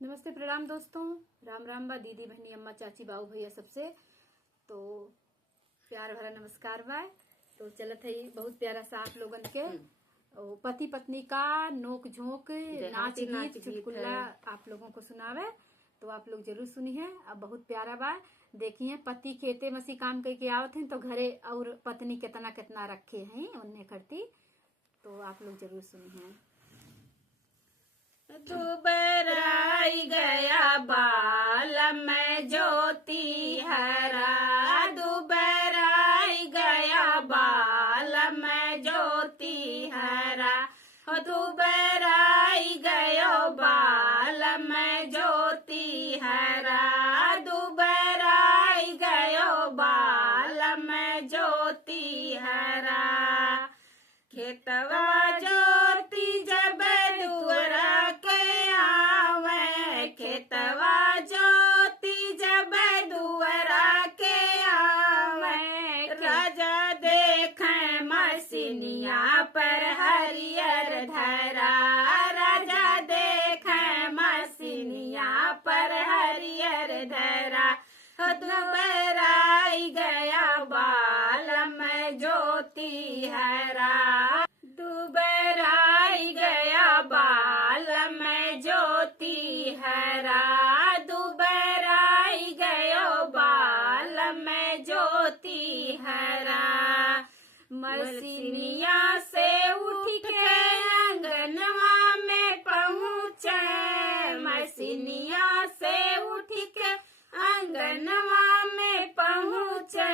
नमस्ते, प्रणाम दोस्तों। राम राम बा दीदी बहनी अम्मा चाची बाऊ भैया सबसे तो प्यार भरा नमस्कार बा। तो चलत है बहुत प्यारा सा आप लोगन के पति पत्नी का नोक झोंक नाच गीत चुटकुला आप लोगों को सुनावे। तो आप लोग जरूर सुनिए। अब बहुत प्यारा बा। देखिए पति खेते मसी काम करके आवत हैं तो घरे और पत्नी कितना कितना रखे हैं उन्हें करती। तो आप लोग जरूर सुनिए। दुबराई गया बाल में ज्योति हरा, दुबराई गया बाल में ज्योति हरा, दुबराई गयो बाल में ज्योति हरा, दुबराई गयो बाल में ज्योति हरा। खेतवा ज्योति जब दुअरा के आवे, खेतवा ज्योति जब दुअरा के आवे, राजा देखे मसीनिया पर हरियर धरा, राजा देखे मसीनिया पर हरियर धरा, दुबराई गया बाल में ज्योति हरा, दुबराई गया बाल में ज्योति हरा, दुबराई गयो बाल में ज्योति हरा। मसीनिया से उठ के अंगनवा में पहुँचे, मसीनिया से उठ के अंगनवा में पहुँचे,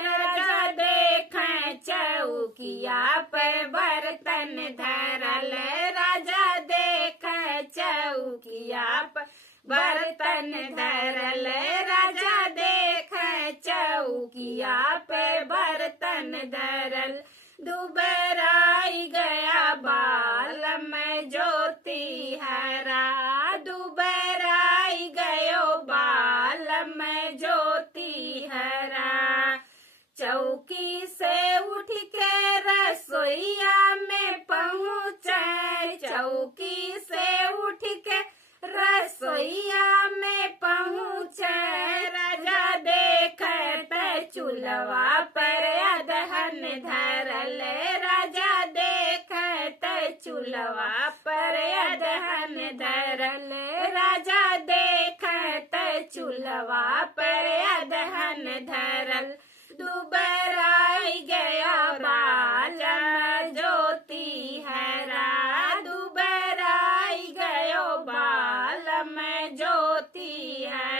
राजा देखे चौकिया पे बर्तन धरल, राजा देखे चौकिया पे बर्तन धरल, राजा देखे चौकिया पे बर्तन धरल, दुबराई गया बाल में ज्योति हरा, दुबराई गयो बाल में ज्योति हरा। चौकी से उठ के रसोईया में पहुँचे, चौकी से उठ के रसोईया में पहुँचे, राजा देखते चूल्हा पर अदहन धरल, राजा देखते चूल्हा पर अदहन धरल, राजा देखते चूल्हा पर अदहन धरल, दुबराई गया बाल में ज्योति हरा, दुबराई गयो बाल में ज्योति है।